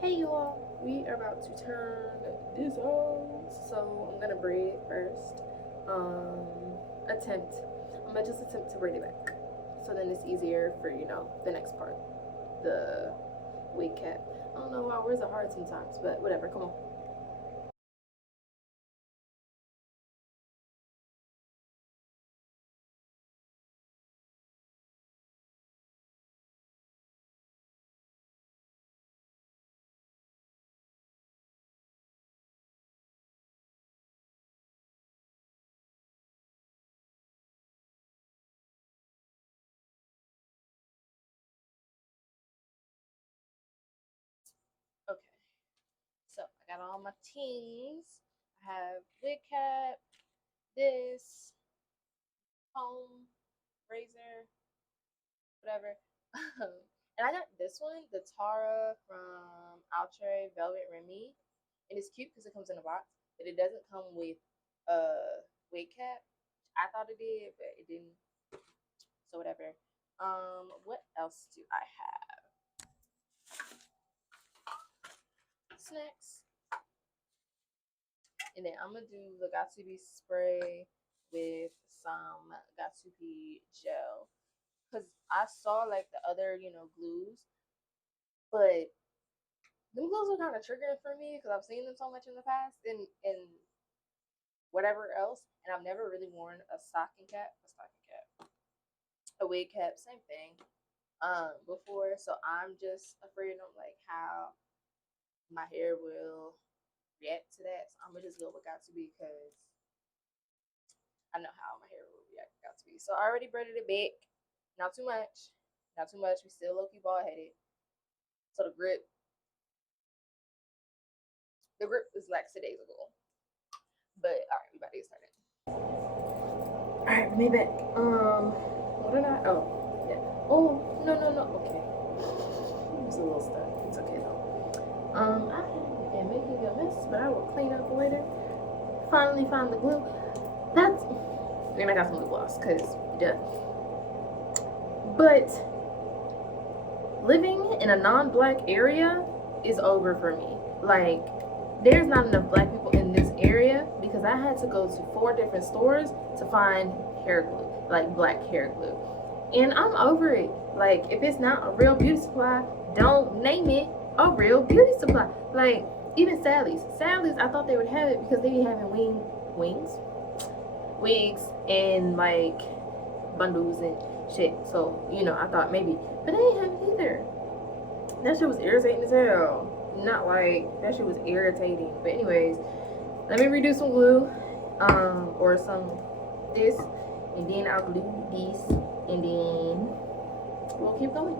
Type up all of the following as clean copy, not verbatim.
Hey y'all, we are about to turn this on. So I'm gonna braid first. Attempt. I'm gonna just attempt to braid it back. So then it's easier for the next part, the wig cap. I don't know why words are hard sometimes, but whatever. Come on. Okay. So I got all my teams. I have wig cap, this comb, razor, whatever. And I got this one, the Tara from Outre Velvet Remy. And it's cute because it comes in a box, but it doesn't come with a wig cap. I thought it did, but it didn't. So whatever. What else do I have? Snacks. And then I'm gonna do the Got2b spray with some Got2b gel. Cause I saw like the other, glues, but them glues are kind of triggering for me because I've seen them so much in the past and whatever else, and I've never really worn a wig cap, same thing, before. So I'm just afraid of like how my hair will react to that. So I'm gonna just go with Got to Be because I know how my hair will react to Got to Be. So I already braided it back, not too much, not too much. We still low key bald headed, so the grip is like days ago. But all right, we about to get started. All right, let me back. What did I? Oh, yeah. Oh, no, no, no. Okay. It was a little stuck. It's okay though. I am making a mess, but I will clean up later. Finally found the glue. That's. And I got some lip gloss, cause duh. But living in a non-black area is over for me. Like, there's not enough black people in this area because I had to go to 4 different stores to find hair glue, like black hair glue. And I'm over it. Like, if it's not a real beauty supply, don't name it a real beauty supply. Like, even Sally's. Sally's, I thought they would have it because they be having wigs, and like bundles and shit. So, I thought maybe. But they ain't have it either. That shit was irritating as hell. Not like, that shit was irritating. But anyways, let me redo some glue. Or some this. And then I'll glue these. And then we'll keep going.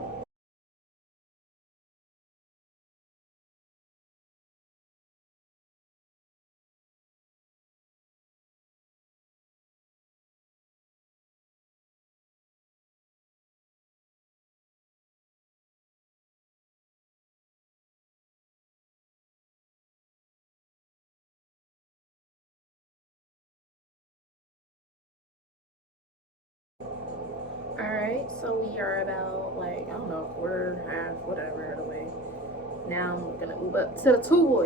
Alright, so we are about, like, I don't know, quarter, half, whatever, the way. Now I'm gonna move up to the 2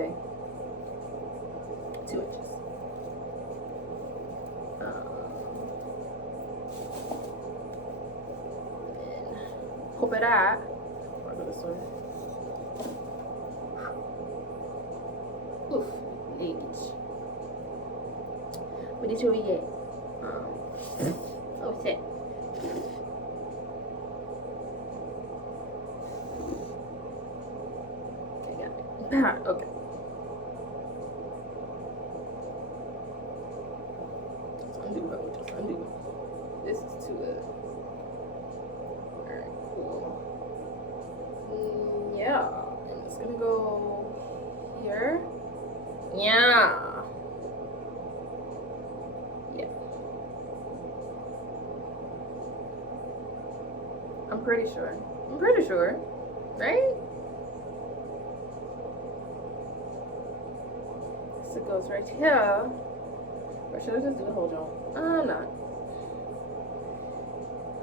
inches. Cooperar. Or go this way. Oof, leakage. What did you get? Oh shit. Okay, got it. Okay. Just undo, bro. Just undo. This is too good. Alright, cool. Yeah. And it's gonna go here. Yeah. Yeah. I'm pretty sure. Right? So it goes right here. Or should I just do the whole jump? I'm not.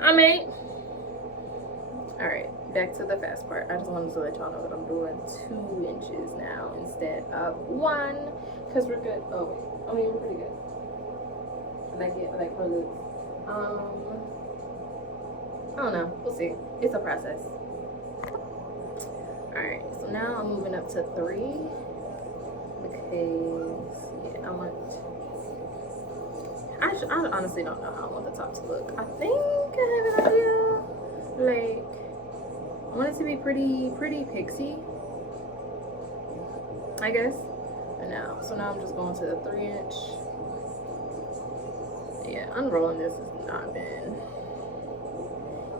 I mean, alright. back to the fast part. I just wanted to let y'all know that I'm doing 2 inches now instead of 1, because we're good. Oh, I mean, we're pretty good. I like it, like for the, I don't know. We'll see. It's a process. Alright, so now I'm moving up to 3 because, yeah, I honestly don't know how I want the top to look. I think I have an idea. Like, I want it to be pretty pixie, I guess. And now, so now I'm just going to the 3 inch. Yeah, unrolling this has not been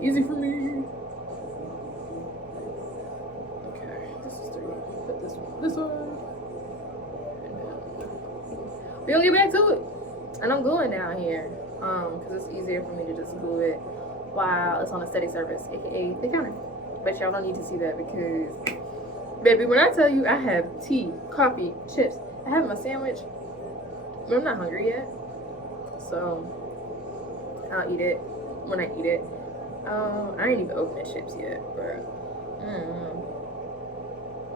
easy for me. Okay, this is 3. Put this one. We're gonna get back to it. And I'm gluing down here, because it's easier for me to just glue it while it's on a steady surface, aka the counter. But y'all don't need to see that because, baby, when I tell you I have tea, coffee, chips, I have my sandwich, but I'm not hungry yet. So I'll eat it when I eat it. I ain't even opened the chips yet, but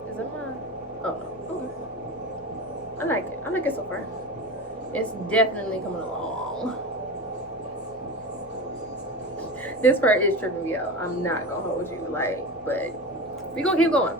is that my? Oh no. Okay. I like it. I like it so far. It's definitely coming along. This part is tripping me out. I'm not gonna hold you, like, but we gonna keep going.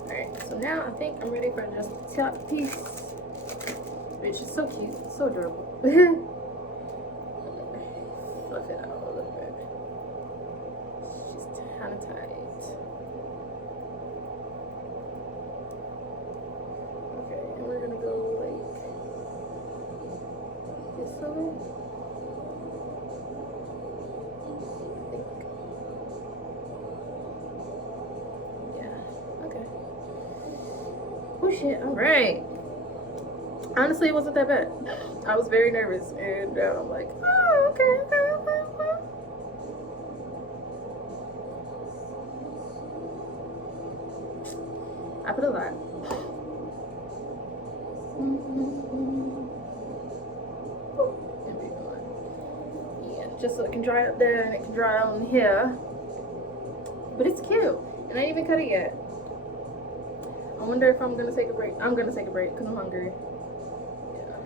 Alright, so now I think I'm ready for just the top piece, which is so cute, so adorable. Fluff it out a little bit. It's just kind of tight. Okay, and we're gonna go like this way. Yeah, okay. Oh shit, alright. Honestly, it wasn't that bad. I was very nervous, and I'm like, oh, okay, okay, okay, okay. I put a lot. Yeah, just so it can dry up there and it can dry on here. But it's cute, and I ain't even cut it yet. I wonder if I'm gonna take a break. I'm gonna take a break because I'm hungry. Yeah.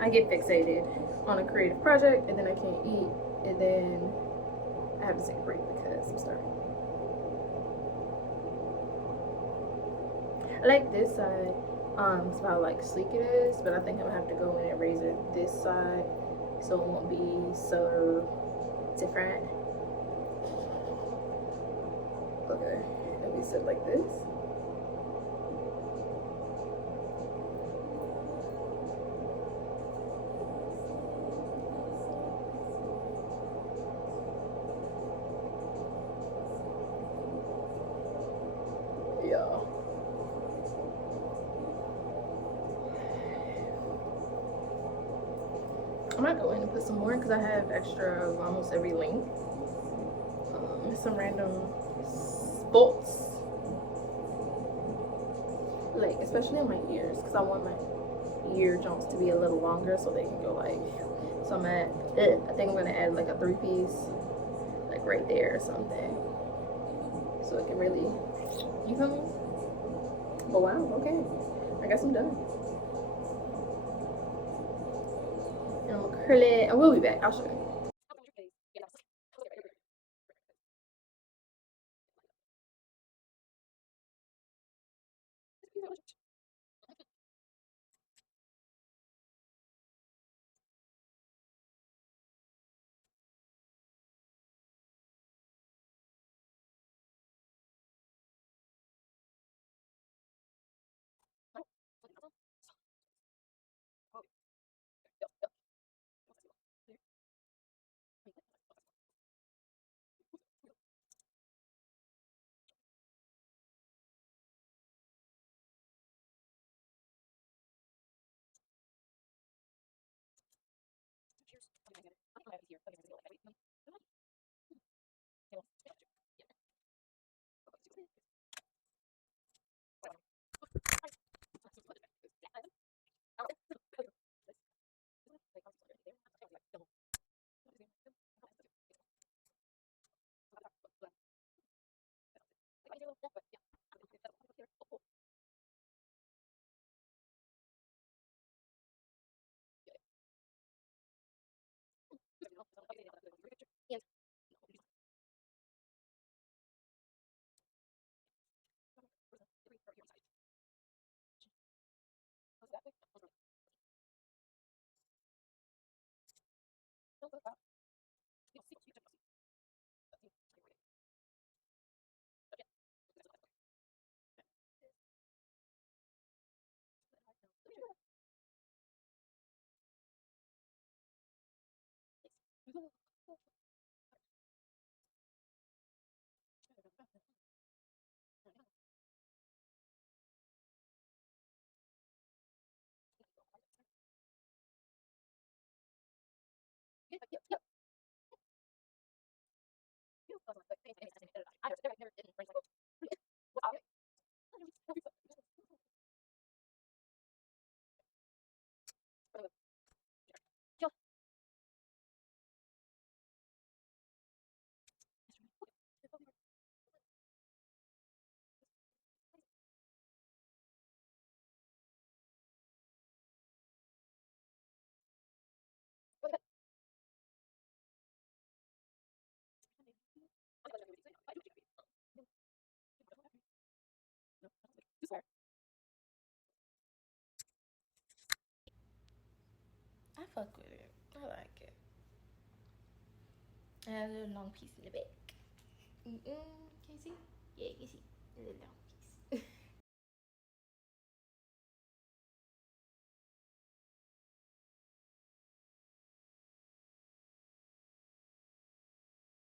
I get fixated on a creative project, and then I can't eat, and then I have to take a break because I'm starving. I like this side. It's about like sleek it is, but I think I'm gonna have to go in and razor this side so it won't be so different. Okay, let me sit like this. Yeah. I might go in and put some more because I have extra of almost every length. Some random spots, like especially on my ears, because I want my ear jumps to be a little longer so they can go like. So I'm at. I think I'm gonna add like a 3-piece, like right there or something, so it can really. You feel me? But wow, okay. I guess I'm done. And I'm gonna curl it. I will be back. I'll show you. I fuck with it. I like it. I have a little long piece in the back. Can you see? Yeah, you can see. A little long.